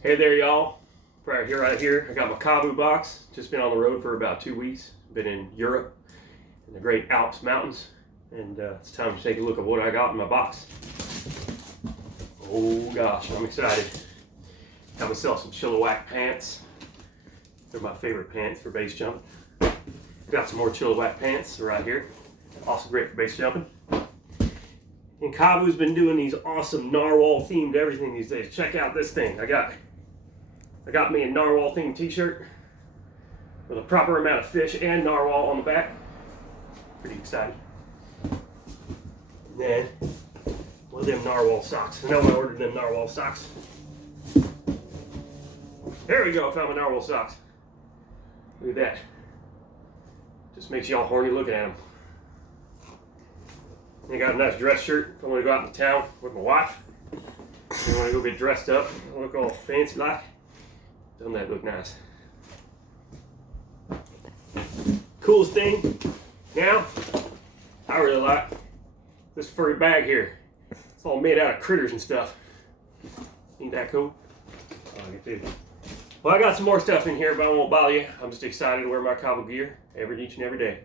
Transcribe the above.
Hey there, y'all. Right here, I got my KAVU box. Just been on the road for about 2 weeks. Been in Europe, in the great Alps mountains, and it's time to take a look at what I got in my box. Oh gosh, I'm excited. Got myself some Chilliwack pants. They're my favorite pants for base jumping. Got some more Chilliwack pants right here. Also great for base jumping. And KAVU's been doing these awesome narwhal themed everything these days. Check out this thing. I got me a narwhal themed t-shirt with a proper amount of fish and narwhal on the back. Pretty excited. And then one of them narwhal socks. I know I ordered them narwhal socks. There we go, I found my narwhal socks. Look at that. Just makes y'all horny looking at them. I got a nice dress shirt if I want to go out in town with my wife. I want to go get dressed up, look all fancy like. Doesn't that look nice? Coolest thing now, I really like this furry bag here. It's all made out of critters and stuff. Ain't that cool? I like it too. Well, I got some more stuff in here, but I won't bother you. I'm just excited to wear my KAVU gear each and every day.